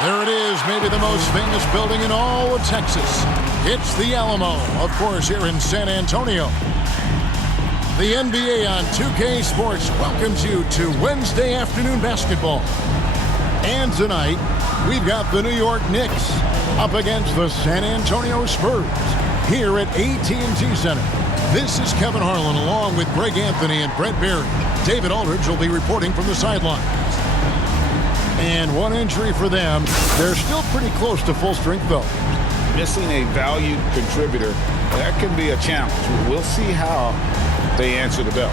There it is, maybe the most famous building in all of Texas. It's the Alamo, of course, here in San Antonio. The NBA on 2K Sports welcomes you to Wednesday afternoon basketball. And tonight, we've got the New York Knicks up against the San Antonio Spurs here at AT&T Center. This is Kevin Harlan along with Greg Anthony and Brett Berry. David Aldridge will be reporting from the sidelines. And one injury for them. They're still pretty close to full strength, though. Missing a valued contributor, that can be a challenge. We'll see how they answer the bell.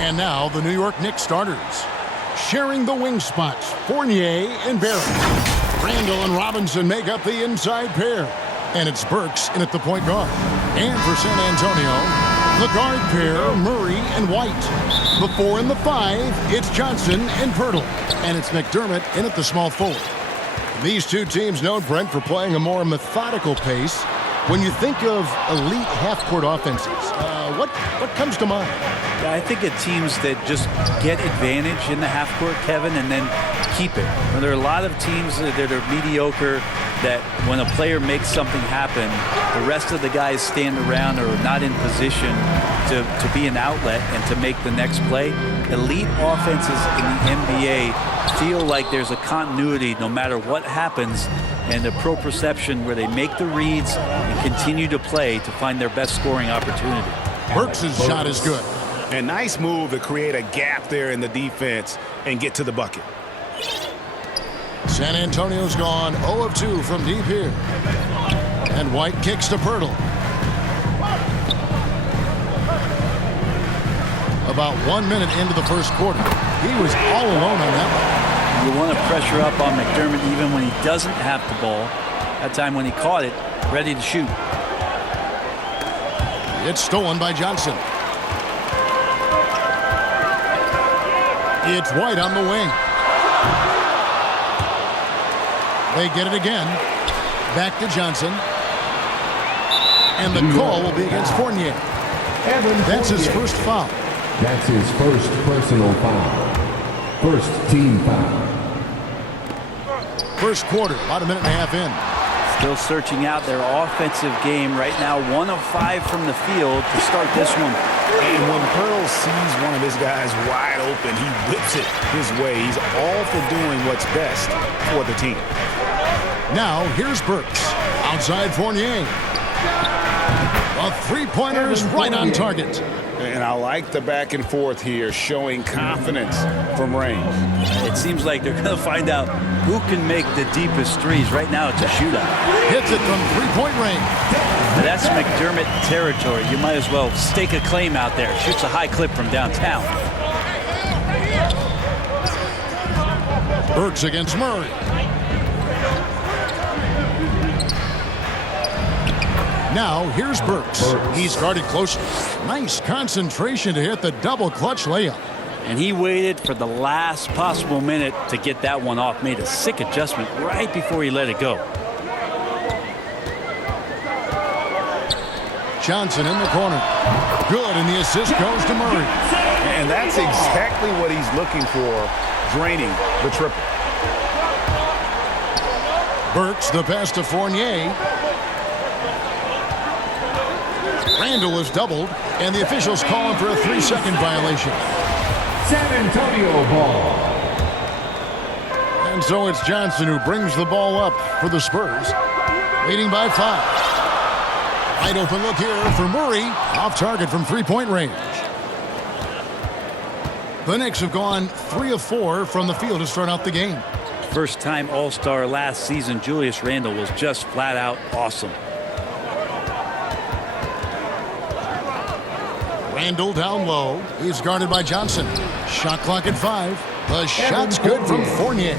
And now the New York Knicks starters. Sharing the wing spots, Fournier and Barrett. Randall and Robinson make up the inside pair. And it's Burks in at the point guard. And for San Antonio, the guard pair, Murray and White. The 4 and the 5, it's Johnson and Pirtle. And it's McDermott in at the small forward. These two teams known, Brent, for playing a more methodical pace. When you think of elite half-court offenses, what comes to mind? I think of teams that just get advantage in the half-court, Kevin, and then keep it. There are a lot of teams that are mediocre, that when a player makes something happen, the rest of the guys stand around or are not in position to be an outlet and to make the next play. Elite offenses in the NBA feel like there's a continuity no matter what happens, and a proprioception where they make the reads and continue to play to find their best scoring opportunity. Burks' shot is good. A nice move to create a gap there in the defense and get to the bucket. San Antonio's gone 0 of 2 from deep here. And White kicks to Pirtle. About 1 minute into the first quarter. He was all alone on that one. You want to pressure up on McDermott even when he doesn't have the ball. That time when he caught it, ready to shoot. It's stolen by Johnson. It's White on the wing. They get it again. Back to Johnson. And the call will be against Fournier. That's his first foul. That's his first personal foul. First team foul. First quarter, about a minute and a half in. Still searching out their offensive game right now. 1 of 5 from the field to start this one. And when Pirtle sees one of his guys wide open, he whips it his way. He's all for doing what's best for the team. Now, here's Burks. Outside Fournier. A three-pointer is right on target. And I like the back and forth here, showing confidence from range. It seems like they're going to find out who can make the deepest threes. Right now, it's a shootout. Hits it from three-point range. That's McDermott territory. You might as well stake a claim out there. Shoots a high clip from downtown. Burks against Murray. Now, here's Burks. He's guarded closely. Nice concentration to hit the double clutch layup. And he waited for the last possible minute to get that one off. Made a sick adjustment right before he let it go. Johnson in the corner. Good, and the assist goes to Murray. And that's exactly what he's looking for, draining the triple. Burks, the pass to Fournier. Randall is doubled, and the officials call him for a 3-second violation. San Antonio ball. And so it's Johnson who brings the ball up for the Spurs, leading by 5. Wide open look here for Murray, off target from three-point range. The Knicks have gone 3 of 4 from the field to start out the game. First-time All-Star last season, Julius Randle was just flat-out awesome. Randall down low. He's guarded by Johnson. Shot clock at 5. The shot's good from Fournier.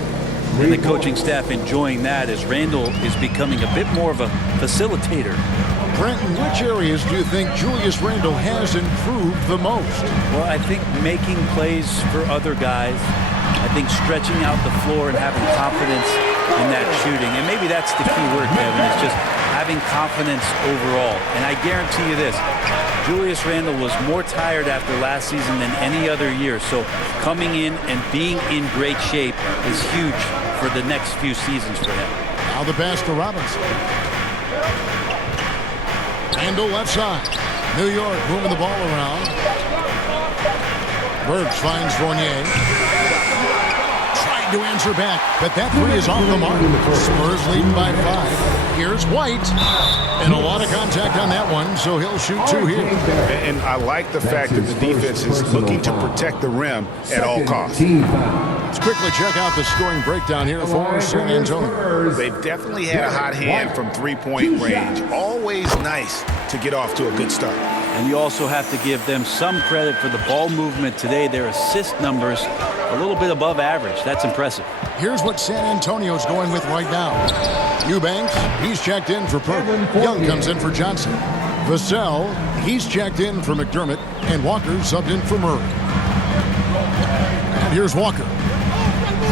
And the coaching staff enjoying that as Randall is becoming a bit more of a facilitator. Brent, in which areas do you think Julius Randle has improved the most? Well, I think making plays for other guys. I think stretching out the floor and having confidence in that shooting. And maybe that's the key word, Kevin, is just having confidence overall. And I guarantee you this, Julius Randle was more tired after last season than any other year. So coming in and being in great shape is huge for the next few seasons for him. Now the pass to Robinson. Randle left side. New York moving the ball around. Burks finds Fournier. Tried to answer back, but that three is off the mark. Spurs leading by 5. Here's White. And a lot of contact on that one, so he'll shoot 2 here. And I like the fact that the defense is looking to protect the rim at all costs. Let's quickly check out the scoring breakdown here for San Antonio. They've definitely had a hot hand from three-point range. Always nice to get off to a good start. And you also have to give them some credit for the ball movement today. Their assist numbers a little bit above average. That's impressive. Here's what San Antonio's going with right now. Eubanks, he's checked in for Perk. Young comes in for Johnson. Vassell, he's checked in for McDermott. And Walker subbed in for Murray. And here's Walker,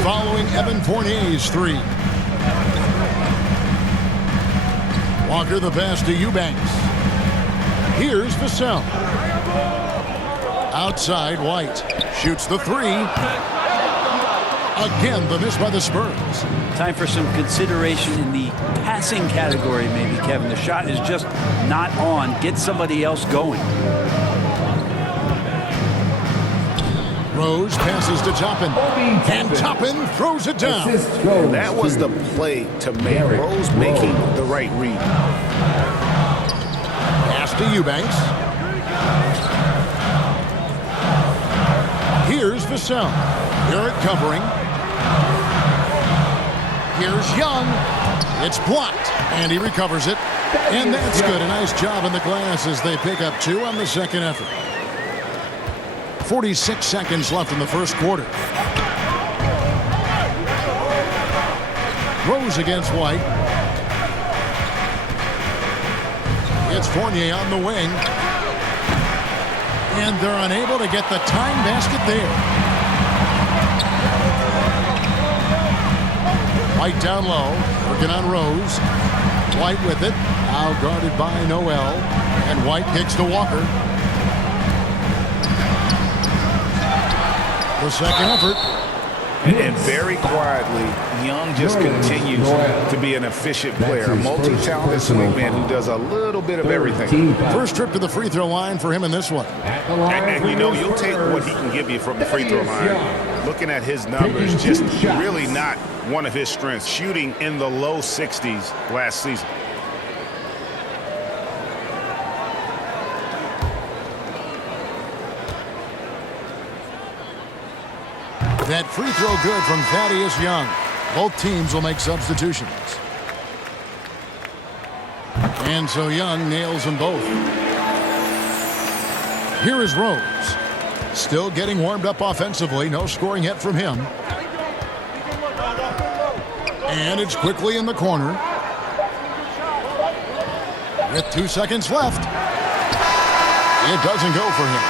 following Evan Fournier's 3. Walker the pass to Eubanks. Here's Vassell. Outside, White shoots the 3. Again, the miss by the Spurs. Time for some consideration in the passing category, maybe, Kevin. The shot is just not on. Get somebody else going. Rose passes to Toppin. And Toppin throws it down. And that was the play to make. Rose making the right read. Pass to Eubanks. Here's Vassell. Garrett covering. Here's Young. It's blocked, and he recovers it. And that's good. A nice job in the glass as they pick up 2 on the second effort. 46 seconds left in the first quarter. Rose against White. It's Fournier on the wing. And they're unable to get the tying basket there. White down low, working on Rose. White with it, now guarded by Noel. And White kicks to Walker. The second effort. And very quietly, Young just continues to be an efficient player. A multi-talented swingman who does a little bit of everything. First trip to the free throw line for him in this one. And you know, you'll take what he can give you from the free throw line. Looking at his numbers, just really not one of his strengths. Shooting in the low 60s last season. That free throw good from Thaddeus Young. Both teams will make substitutions. And so Young nails them both. Here is Rose. Still getting warmed up offensively. No scoring yet from him. And it's quickly in the corner. With 2 seconds left. It doesn't go for him.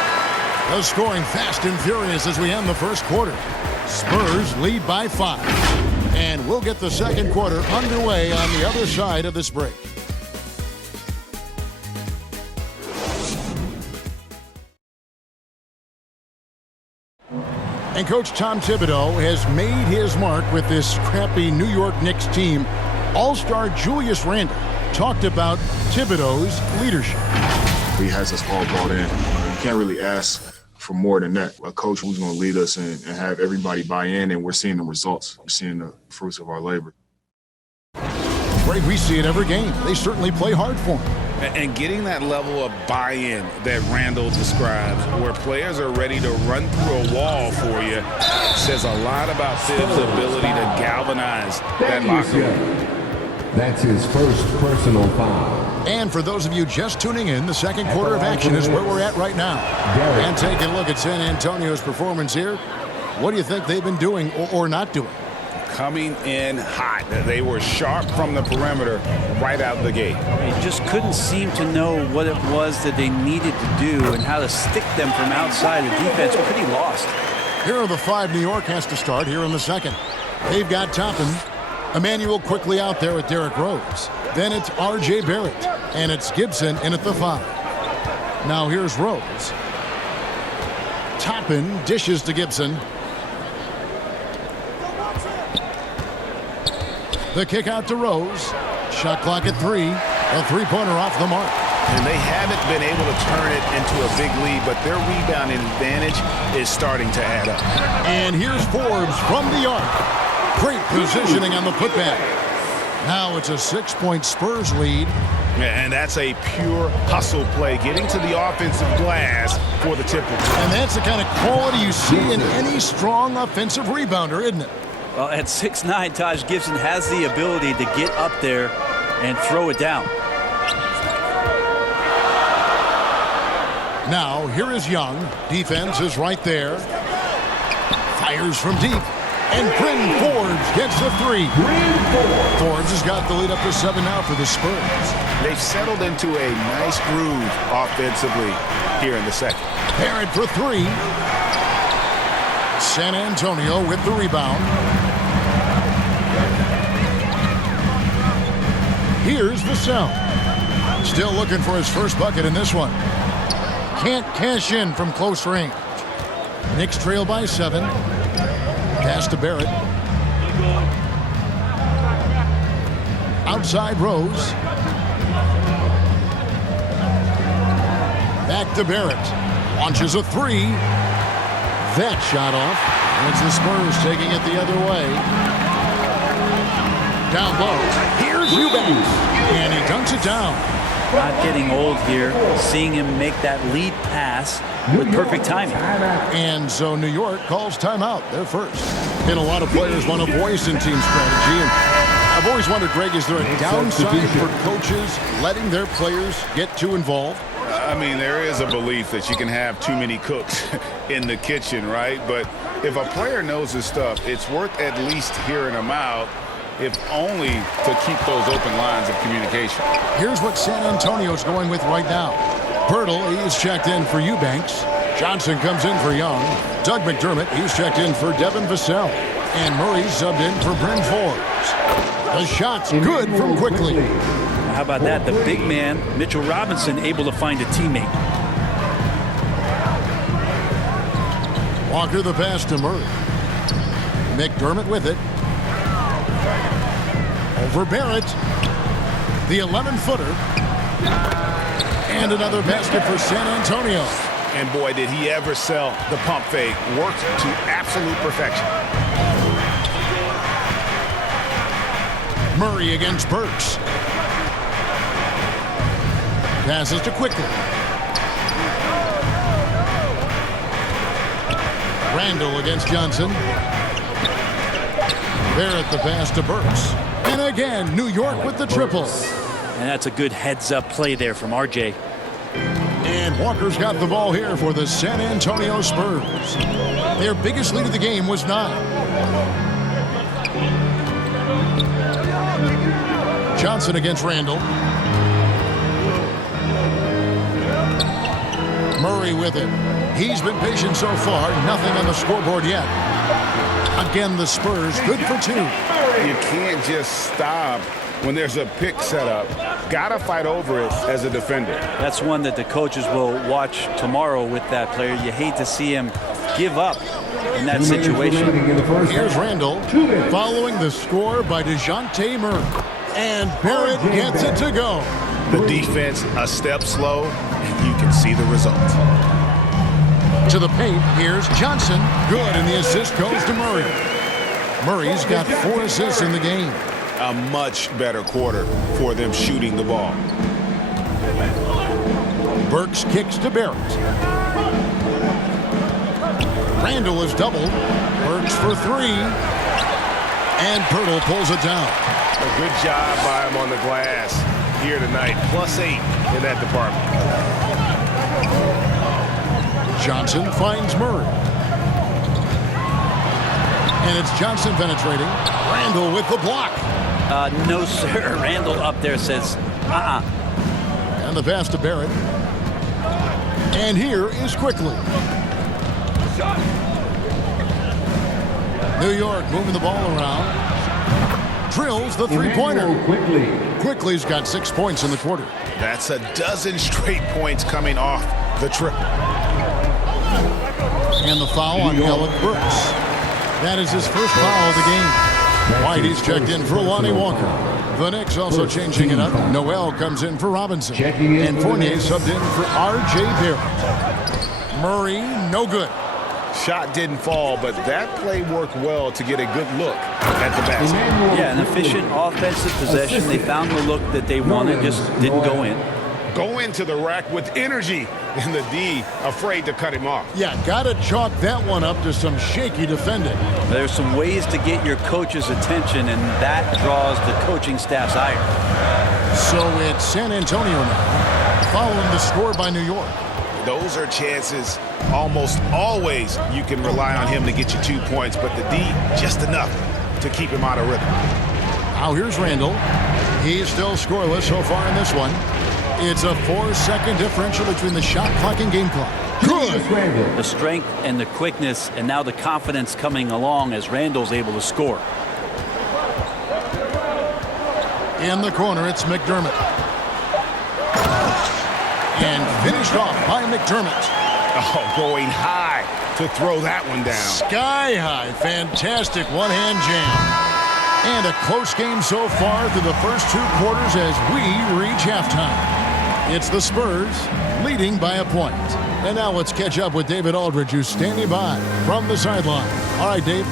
The scoring fast and furious as we end the first quarter. Spurs lead by 5. And we'll get the second quarter underway on the other side of this break. And Coach Tom Thibodeau has made his mark with this scrappy New York Knicks team. All-star Julius Randle talked about Thibodeau's leadership. He has us all bought in. You can't really ask for more than that. A coach who's going to lead us and have everybody buy in, and we're seeing the results. We're seeing the fruits of our labor. Great, we see it every game. They certainly play hard for him. And getting that level of buy-in that Randle describes, where players are ready to run through a wall for you, says a lot about Thibs' ability to galvanize that locker room. That's his first personal foul. And for those of you just tuning in, the second quarter of action is where we're at right now. And taking a look at San Antonio's performance here, what do you think they've been doing or not doing? Coming in hot. They were sharp from the perimeter right out the gate. They just couldn't seem to know what it was that they needed to do and how to stick them from outside. The defense pretty lost. Here are the 5 New York has to start here in the second. They've got Toppin. Emmanuel quickly out there with Derrick Rose. Then it's R.J. Barrett. And it's Gibson in at the 5. Now here's Rose. Toppin dishes to Gibson. The kick out to Rose. Shot clock at 3. A three-pointer off the mark. And they haven't been able to turn it into a big lead, but their rebounding advantage is starting to add up. And here's Forbes from the arc. Great positioning on the putback. Now it's a 6-point Spurs lead. And that's a pure hustle play, getting to the offensive glass for the Timberwolves. And that's the kind of quality you see in any strong offensive rebounder, isn't it? Well, at 6'9", Taj Gibson has the ability to get up there and throw it down. Now, here is Young. Defense is right there. Fires from deep. And Bryn Forbes gets the 3. Forbes has got the lead up to 7 now for the Spurs. They've settled into a nice groove offensively here in the second. Barrett for 3. San Antonio with the rebound. Here's Vassell. Still looking for his first bucket in this one. Can't cash in from close range. Knicks trail by 7. Pass to Barrett. Outside Rose. Back to Barrett. Launches a 3. That shot off. It's the Spurs taking it the other way. Down low. Here's Eubanks. And he dunks it down. Not getting old here. Seeing him make that lead pass with perfect timing. And so New York calls timeout. They're first. And a lot of players want a voice in team strategy. And I've always wondered, Greg, is there a downside for coaches letting their players get too involved? I mean, there is a belief that you can have too many cooks in the kitchen, right? But if a player knows his stuff, it's worth at least hearing him out, if only to keep those open lines of communication. Here's what San Antonio's going with right now. Pirtle, he's checked in for Eubanks. Johnson comes in for Young. Doug McDermott, he's checked in for Devin Vassell. And Murray subbed in for Bryn Forbes. The shot's good from Quickly. How about that? The big man, Mitchell Robinson, able to find a teammate. Walker the pass to Murray. McDermott with it. Over Barrett. The 11-footer. And another basket for San Antonio. And boy, did he ever sell the pump fake. Worked to absolute perfection. Murray against Burks. Passes to Quickly. Randall against Johnson. Barrett the pass to Burks. And again, New York with the triple. And that's a good heads-up play there from RJ. And Walker's got the ball here for the San Antonio Spurs. Their biggest lead of the game was 9. Johnson against Randall. Murray with it. He's been patient so far. Nothing on the scoreboard yet. Again, the Spurs good for 2. You can't just stop when there's a pick set up. Gotta fight over it as a defender. That's one that the coaches will watch tomorrow with that player. You hate to see him give up in that situation. Here's Randall following the score by DeJounte Murray. And Barrett gets it to go. The defense a step slow, and you can see the result. To the paint, here's Johnson. Good, and the assist goes to Murray. Murray's got 4 assists in the game. A much better quarter for them shooting the ball. Burks kicks to Barrett. Randall is doubled. Burks for 3. And Pirtle pulls it down. A good job by him on the glass here tonight. +8 in that department. Johnson finds Murray. And it's Johnson penetrating. Randall with the block. No, sir. Randall up there says, And the pass to Barrett. And here is Quickly. New York moving the ball around. drills the three-pointer. Quickly. Quickly's got 6 points in the quarter. That's a dozen straight points coming off the triple. And the foul on Alec Burks. That is his first foul of the game. White is checked in for Lonnie Walker. The Knicks also changing it up. Noel comes in for Robinson. And Fournier subbed in for R.J. Barrett. Murray, no good. Shot didn't fall, but that play worked well to get a good look at the basket. Yeah, an efficient offensive possession. They found the look that they wanted, just didn't go in. Go into the rack with energy, and the D afraid to cut him off. Yeah, got to chalk that one up to some shaky defending. There's some ways to get your coach's attention, and that draws the coaching staff's ire. So it's San Antonio now, following the score by New York. Those are chances almost always you can rely on him to get you 2 points, but the D, just enough to keep him out of rhythm. Now here's Randall. He's still scoreless so far in this one. It's a 4-second differential between the shot clock and game clock. Good. The strength and the quickness, and now the confidence coming along as Randall's able to score. In the corner, it's McDermott. And finished off by McDermott. Oh, going high to throw that one down. Sky high. Fantastic one-hand jam. And a close game so far through the first 2 quarters as we reach halftime. It's the Spurs leading by a point. And now let's catch up with David Aldridge, who's standing by from the sideline. All right, Dave.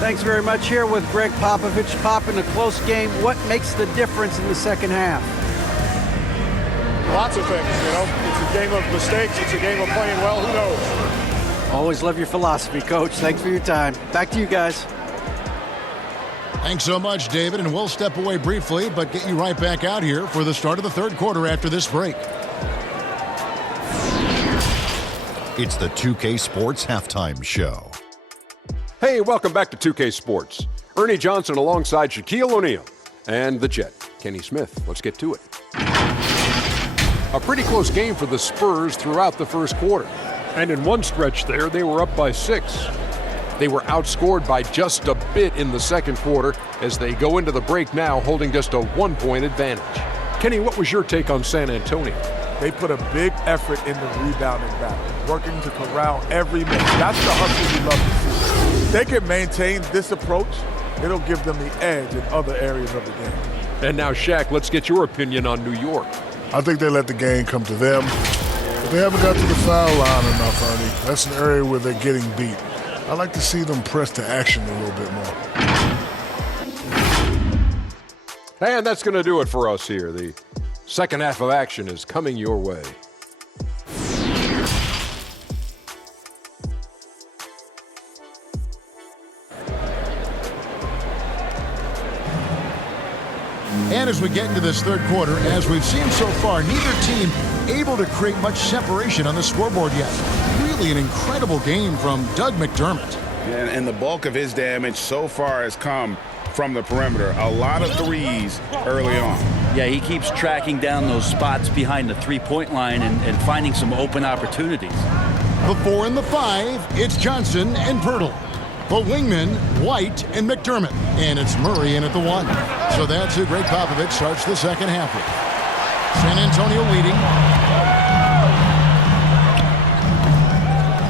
Thanks very much. Here with Greg Popovich. Pop, in a close game, what makes the difference in the second half? Lots of things, you know. It's a game of mistakes. It's a game of playing well. Who knows? Always love your philosophy, Coach. Thanks for your time. Back to you guys. Thanks so much, David, and we'll step away briefly, but get you right back out here for the start of the third quarter after this break. It's the 2K Sports Halftime Show. Hey, welcome back to 2K Sports. Ernie Johnson alongside Shaquille O'Neal and the Jet, Kenny Smith. Let's get to it. A pretty close game for the Spurs throughout the first quarter. And in one stretch there, they were up by 6. They were outscored by just a bit in the second quarter as they go into the break now holding just a 1-point advantage. Kenny, what was your take on San Antonio? They put a big effort in the rebounding battle, working to corral every minute. That's the hustle we love to see. If they can maintain this approach, it'll give them the edge in other areas of the game. And now, Shaq, let's get your opinion on New York. I think they let the game come to them. But they haven't got to the foul line enough, Ernie. That's an area where they're getting beat. I'd like to see them press to action a little bit more. And that's going to do it for us here. The second half of action is coming your way. And as we get into this third quarter, as we've seen so far, neither team able to create much separation on the scoreboard yet. Really an incredible game from Doug McDermott. And the bulk of his damage so far has come from the perimeter. A lot of threes early on. Yeah, he keeps tracking down those spots behind the three-point line and finding some open opportunities. The 4 and the 5, it's Johnson and Pirtle. The wingmen, White and McDermott. And it's Murray in at the 1. So that's who Greg Popovich starts the second half with. San Antonio leading.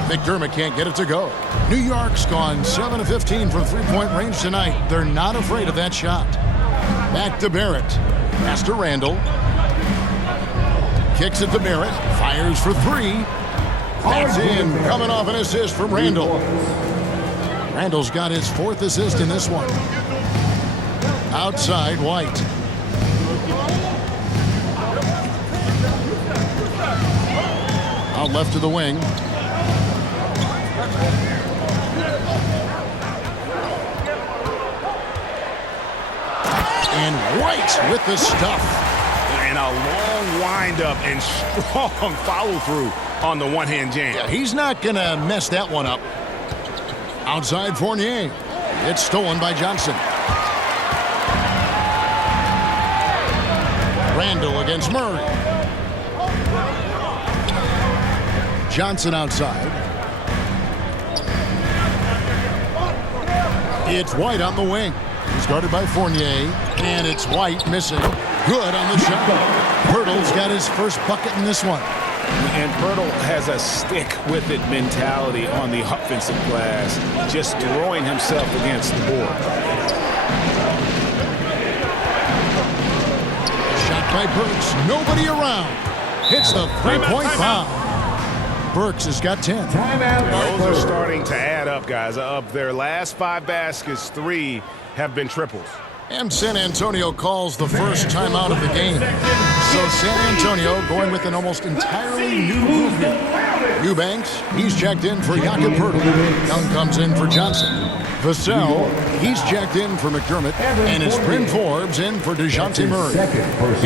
McDermott can't get it to go. New York's gone 7 of 15 from three-point range tonight. They're not afraid of that shot. Back to Barrett. Pass to Randall. Kicks it to Barrett. Fires for 3. That's in. Coming off an assist from Randall. Randall's got his 4th assist in this one. Outside, White. Out left to the wing. And White with the stuff. And a long windup and strong follow-through on the one-hand jam. Yeah, he's not going to mess that one up. Outside Fournier. It's stolen by Johnson. Randall against Murray. Johnson outside. It's White on the wing. He's guarded by Fournier, and it's White missing. Good on the shot. Pirtle's got his first bucket in this one. And Pirtle has a stick-with-it mentality on the offensive glass, just throwing himself against the board. Shot by Burks. Nobody around. Hits the three-point foul. Burks has got 10. Those are starting to add up, guys. Of their last 5 baskets, 3 have been triples. And San Antonio calls the first timeout of the game. So San Antonio going with an almost entirely new movement. Eubanks, he's checked in for Jakob Poeltl. Young comes in for Johnson. Vassell, he's checked in for McDermott. And it's Bryn Forbes in for DeJounte Murray.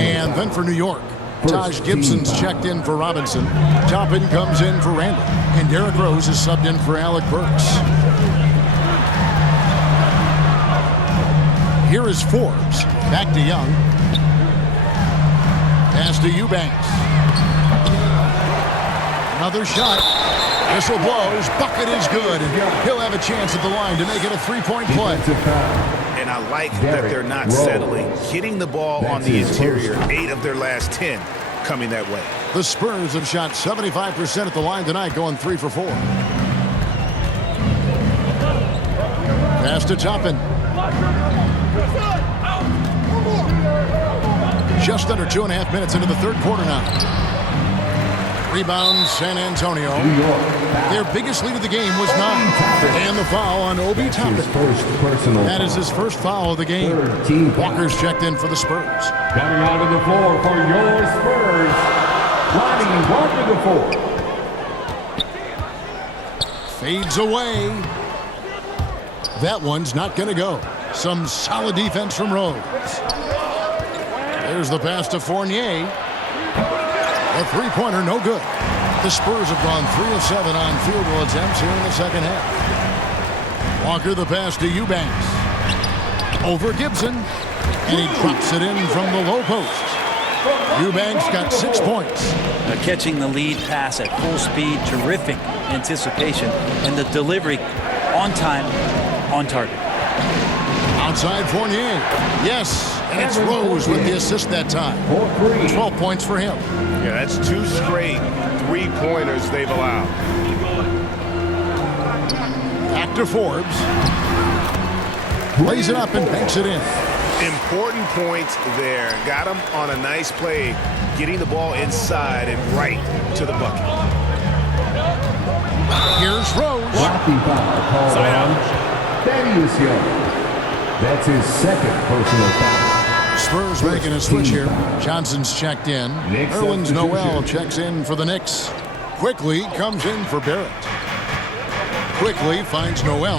And then for New York, Taj Gibson's checked in for Robinson. Toppin comes in for Randall. And Derrick Rose is subbed in for Alec Burks. Here is Forbes. Back to Young. Pass to Eubanks. Another shot. Whistle blows. Bucket is good. He'll have a chance at the line to make it a three-point play. And I like that they're not settling. Getting the ball on the interior, 8 of their last 10 coming that way. The Spurs have shot 75% at the line tonight, going 3 for 4. Pass to Toppin. Just under 2.5 minutes into the third quarter now. Rebound, San Antonio. Their biggest lead of the game was 9. And the foul on Obi Toppin. That is his first foul of the game. Walker's checked in for the Spurs. Coming out of the floor for your Spurs, Lonnie Walker the 4. Fades away. That one's not going to go. Some solid defense from Rose. There's the pass to Fournier. A three-pointer, no good. The Spurs have gone 3 of 7 on field goal attempts here in the second half. Walker the pass to Eubanks. Over Gibson. And he drops it in from the low post. Eubanks got 6 points. Catching the lead pass at full speed, terrific anticipation, and the delivery on time, on target. Outside Fournier. Yes, and it's Rose with the assist that time. 12 points for him. Yeah, that's 2 straight 3-pointers they've allowed. Back to Forbes. Lays it up and banks it in. Important points there. Got him on a nice play, getting the ball inside and right to the bucket. Here's Rose. Side out. Thaddeus Young. That's his second personal foul. Spurs making a switch here. Johnson's checked in. Nerlens Noel checks in for the Knicks. Quickly comes in for Barrett. Quickly finds Noel.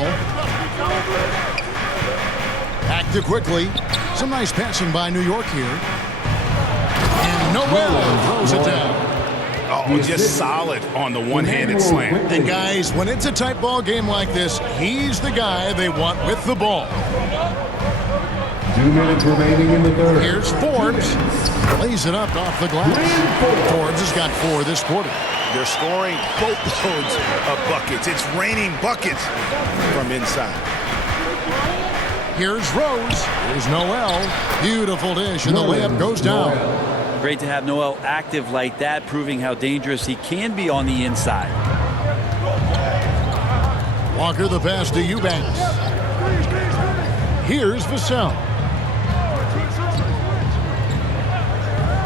Back to Quickly. Some nice passing by New York here. And Noel throws it down. Oh, just solid on the one-handed slam. And guys, when it's a tight ball game like this, he's the guy they want with the ball. 2 minutes remaining in the third. Here's Forbes. Lays it up off the glass. Forbes has got 4 this quarter. They're scoring boatloads of buckets. It's raining buckets from inside. Here's Rose. Here's Noel. Beautiful dish, and the layup goes down. Great to have Noel active like that, proving how dangerous he can be on the inside. Walker the pass to Eubanks. Here's Vassell.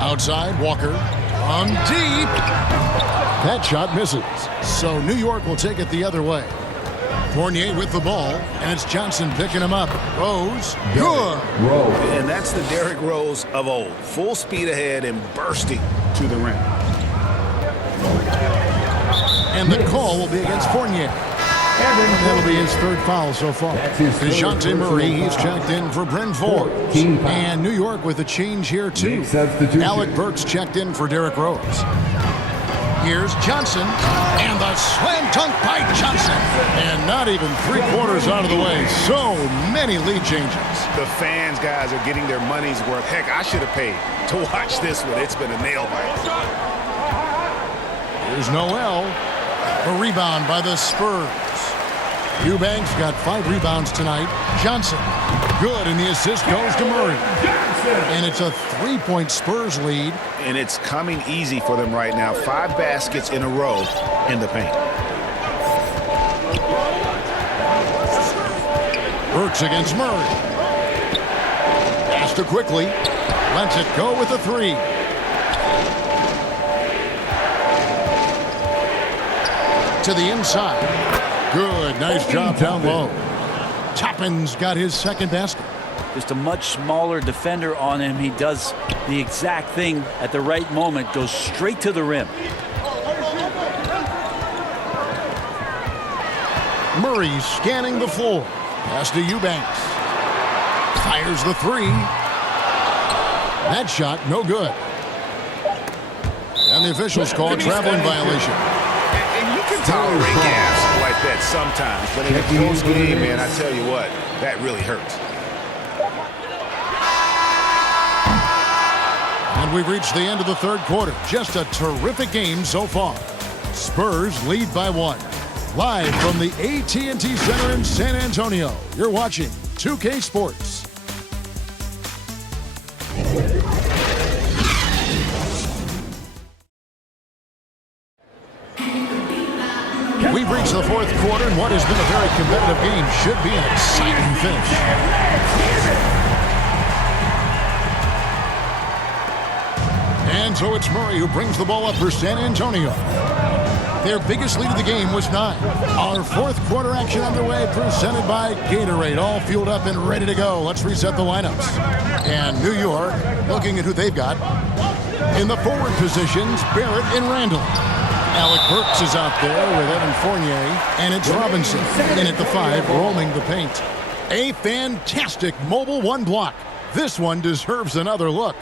Outside, Walker. From deep. That shot misses. So New York will take it the other way. Fournier with the ball, and it's Johnson picking him up. Rose, good. And that's the Derrick Rose of old. Full speed ahead and bursting to the rim. And the call will be against Fournier. That'll be his 3rd foul so far. DeJounte Murray, he's checked in for Bryn Forbes. And New York with a change here, too. Alec Burks checked in for Derrick Rose. Here's Johnson, and the slam dunk by Johnson. And not even 3/4 out of the way. So many lead changes. The fans, guys, are getting their money's worth. Heck, I should have paid to watch this one. It's been a nail biter. Here's Noel. A rebound by the Spurs. Eubanks got 5 rebounds tonight. Johnson Good, and the assist goes to Murray. And it's a 3-point Spurs lead. And it's coming easy for them right now. 5 baskets in a row in the paint. Burks against Murray. Pass to quickly. Lets it go with a 3. To the inside. Good. Nice job down low. Toppin's got his second basket. Just a much smaller defender on him. He does the exact thing at the right moment. Goes straight to the rim. Murray scanning the floor. Pass to Eubanks. Fires the 3. That shot no good. And the officials call a traveling violation. And you can tolerate gaps like that sometimes, but in a close game, man, I tell you what, that really hurts. And we've reached the end of the third quarter. Just a terrific game so far. Spurs lead by 1. Live from the AT&T Center in San Antonio, you're watching 2K Sports. We've reached the fourth quarter, and what has been a very competitive game should be an exciting finish. And so it's Murray who brings the ball up for San Antonio. Their biggest lead of the game was 9. Our fourth quarter action underway, presented by Gatorade. All fueled up and ready to go. Let's reset the lineups. And New York, looking at who they've got. In the forward positions, Barrett and Randall. Alec Burks is out there with Evan Fournier. And it's Robinson in at the 5, roaming the paint. A fantastic mobile 1 block. This one deserves another look.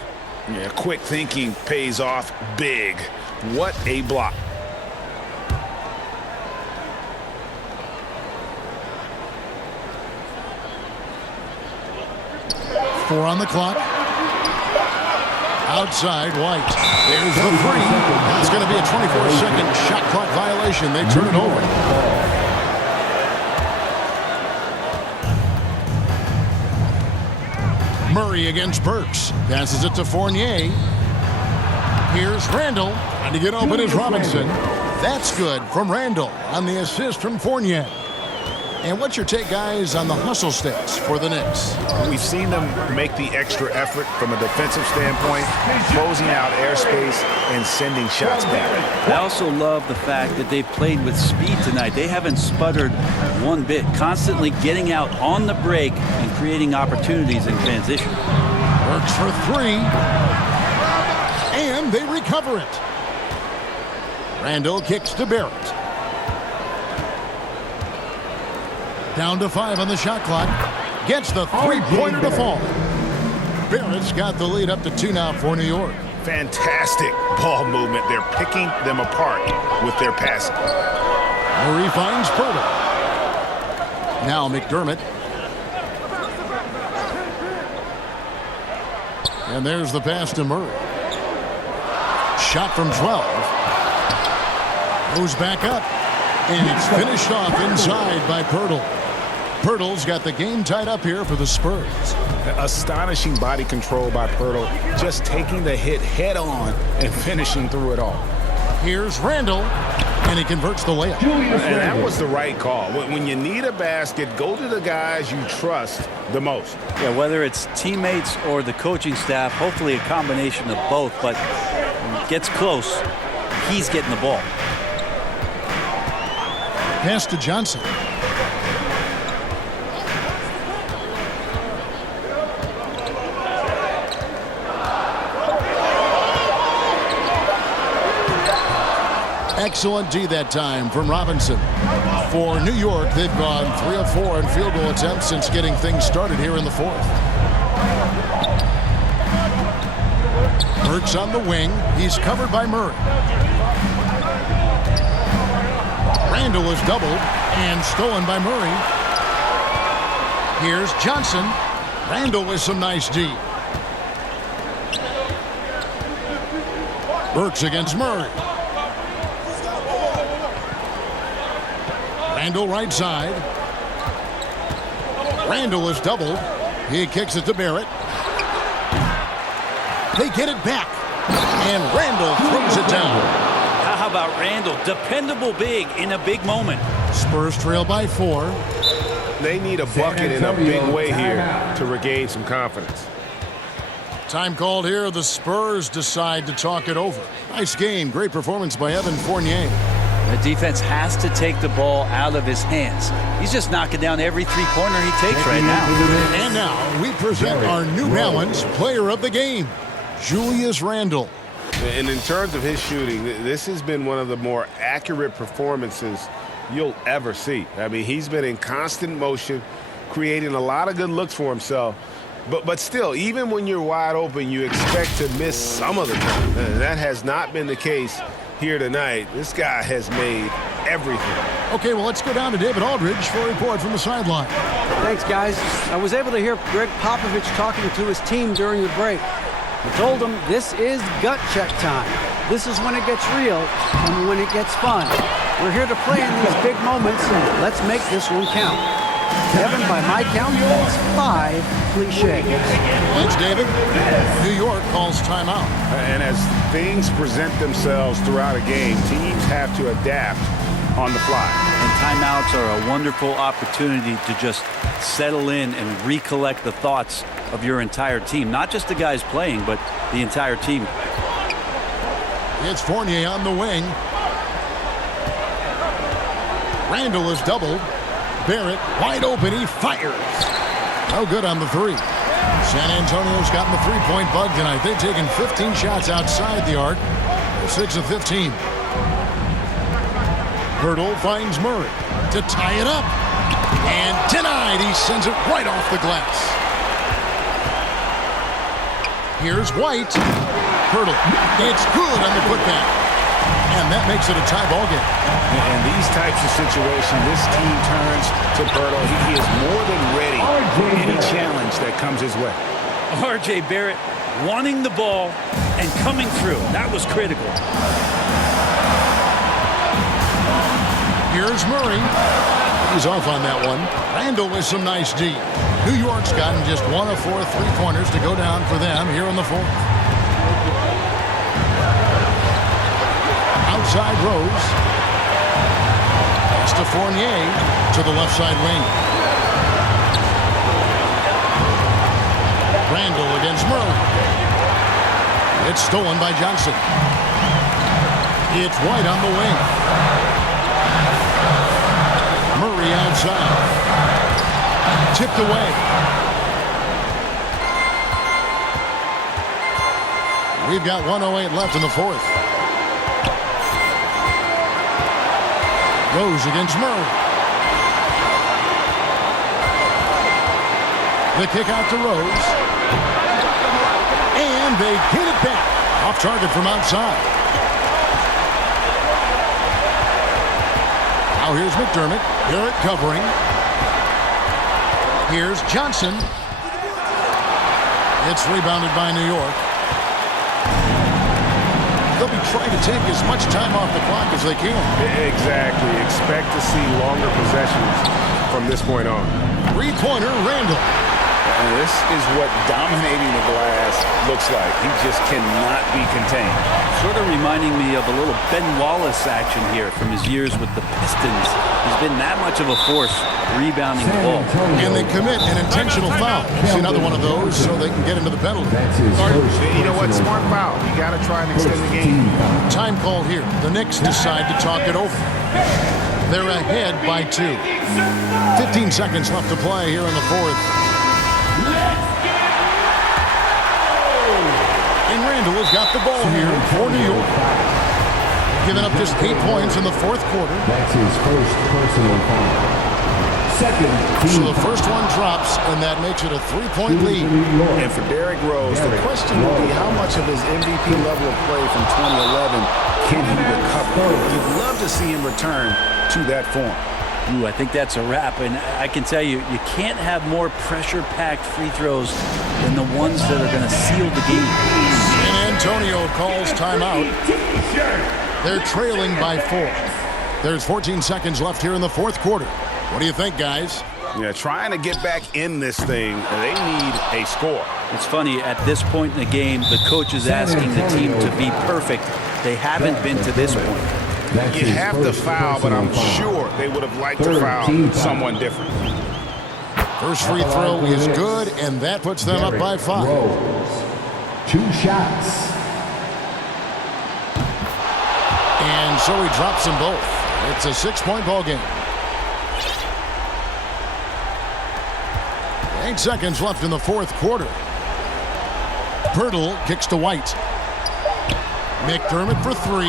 Yeah, quick thinking pays off big. What a block. Four on the clock. Outside, White. There's the 3. That's going to be a 24-second shot clock violation. They turn it over. Murray against Burks. Passes it to Fournier. Here's Randall. Trying to get open is Robinson. That's good from Randall on the assist from Fournier. And what's your take, guys, on the hustle stats for the Knicks? We've seen them make the extra effort from a defensive standpoint, closing out airspace and sending shots back. I also love the fact that they've played with speed tonight. They haven't sputtered one bit, constantly getting out on the break and creating opportunities in transition. Works for 3. And they recover it. Randall kicks to Barrett. Down to 5 on the shot clock. Gets the 3-pointer to fall. Barrett's got the lead up to 2 now for New York. Fantastic ball movement. They're picking them apart with their passing. Murray finds Purtle. Now McDermott. And there's the pass to Murray. Shot from 12. Goes back up. And it's finished off inside by Purtle. Purtle's got the game tied up here for the Spurs. Astonishing body control by Purtle, just taking the hit head on and finishing through it all. Here's Randall, and he converts the layup. And that was the right call. When you need a basket, go to the guys you trust the most. Yeah, whether it's teammates or the coaching staff, hopefully a combination of both, but when it gets close, he's getting the ball. Pass to Johnson. Excellent D that time from Robinson. For New York, they've gone 3 of 4 in field goal attempts since getting things started here in the fourth. Burks on the wing. He's covered by Murray. Randall is doubled and stolen by Murray. Here's Johnson. Randall with some nice D. Burks against Murray. Randall right side. Randall is doubled. He kicks it to Barrett. They get it back. And Randall throws it down. How about Randall? Dependable big in a big moment. Spurs trail by 4. They need a bucket in a big way here to regain some confidence. Time called here. The Spurs decide to talk it over. Nice game. Great performance by Evan Fournier. The defense has to take the ball out of his hands. He's just knocking down every three-pointer he takes right now. And now we present our New Balance player of the game, Julius Randle. And in terms of his shooting, this has been one of the more accurate performances you'll ever see. I mean, he's been in constant motion, creating a lot of good looks for himself. But still, even when you're wide open, you expect to miss some of the time. And that has not been the case here tonight. This guy has made everything. Okay, well, let's go down to David Aldridge for a report from the sideline. Thanks, guys. I was able to hear Greg Popovich talking to his team during the break. I told them this is gut check time. This is when it gets real and when it gets fun. We're here to play in these big moments, and let's make this one count. Kevin, by my count, that's 5 cliches. Thanks, David. New York calls timeout. And as things present themselves throughout a game, teams have to adapt on the fly. And timeouts are a wonderful opportunity to just settle in and recollect the thoughts of your entire team. Not just the guys playing, but the entire team. It's Fournier on the wing. Randall is doubled. Barrett wide open. He fires. No good on the 3. San Antonio's gotten the three-point bug tonight. They've taken 15 shots outside the arc. They're 6 of 15. Hurdle finds Murray to tie it up. And denied. He sends it right off the glass. Here's White. Hurdle. It's good on the putback. And that makes it a tie ball game. And these types of situations, this team turns to Hurdle. He is more than ready for any challenge that comes his way. R.J. Barrett wanting the ball and coming through. That was critical. Here's Murray. He's off on that one. Randall with some nice D. New York's gotten just 1 of 4 three-pointers to go down for them here in the 4th. Outside Rose. Pass to Fournier to the left side wing. Randall against Murray. It's stolen by Johnson. It's White on the wing. Murray outside. Tipped away. We've got 1:08 left in the 4th. Rose against Murray. The kick out to Rose. And they get it back. Off target from outside. Now here's McDermott. Barrett covering. Here's Johnson. It's rebounded by New York. They'll be trying to take as much time off the clock as they can. Exactly. Expect to see longer possessions from this point on. Three-pointer, Randall. And this is what dominating the glass looks like. He just cannot be contained. Sort of reminding me of a little Ben Wallace action here from his years with the Pistons. He's been that much of a force rebounding the ball. And they commit an intentional foul. See another one of those so they can get into the penalty. You know what? Smart foul. You got to try and extend the game. Time call here. The Knicks decide to talk it over. They're ahead by 2. 15 seconds left to play here in the 4th. And Randall has got the ball here for New York. Giving up just 8 points in the 4th quarter. That's his first personal foul. Second, so the first one drops, and that makes it a 3-point lead. And for Derrick Rose, the question will be how much of his MVP level of play from 2011 can he recover? You'd love to see him return to that form. Ooh, I think that's a wrap, and I can tell you, you can't have more pressure-packed free throws than the ones that are going to seal the game. San Antonio calls timeout. They're trailing by 4. There's 14 seconds left here in the 4th quarter. What do you think, guys? Yeah, trying to get back in this thing, they need a score. It's funny, at this point in the game, the coach is asking the team to be perfect. They haven't been to this point. You have to foul, but I'm sure they would have liked to foul someone different. First free throw is good, and that puts them up by 5. Two shots. And so he drops them both. It's a 6-point ball game. 8 seconds left in the fourth quarter. Pirtle kicks to White. McDermott for 3.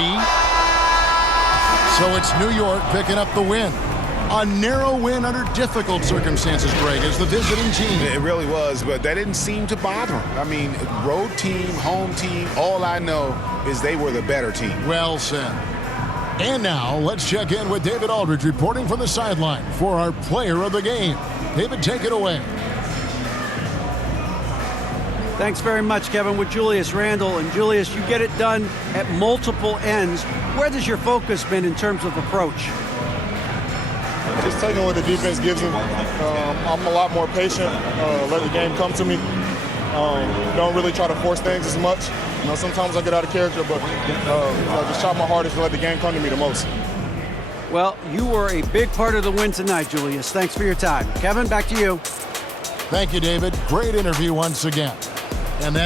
So it's New York picking up the win. A narrow win under difficult circumstances, Greg, as the visiting team. It really was, but that didn't seem to bother him. I mean, road team, home team, all I know is they were the better team. Well said. And now let's check in with David Aldridge reporting from the sideline for our player of the game. David, take it away. Thanks very much, Kevin, with Julius Randle. And Julius, you get it done at multiple ends. Where has your focus been in terms of approach? Just taking what the defense gives me. I'm a lot more patient, let the game come to me. Don't really try to force things as much. Sometimes I get out of character, but just try my hardest to let the game come to me the most. Well, you were a big part of the win tonight, Julius. Thanks for your time. Kevin, back to you. Thank you, David. Great interview once again. And that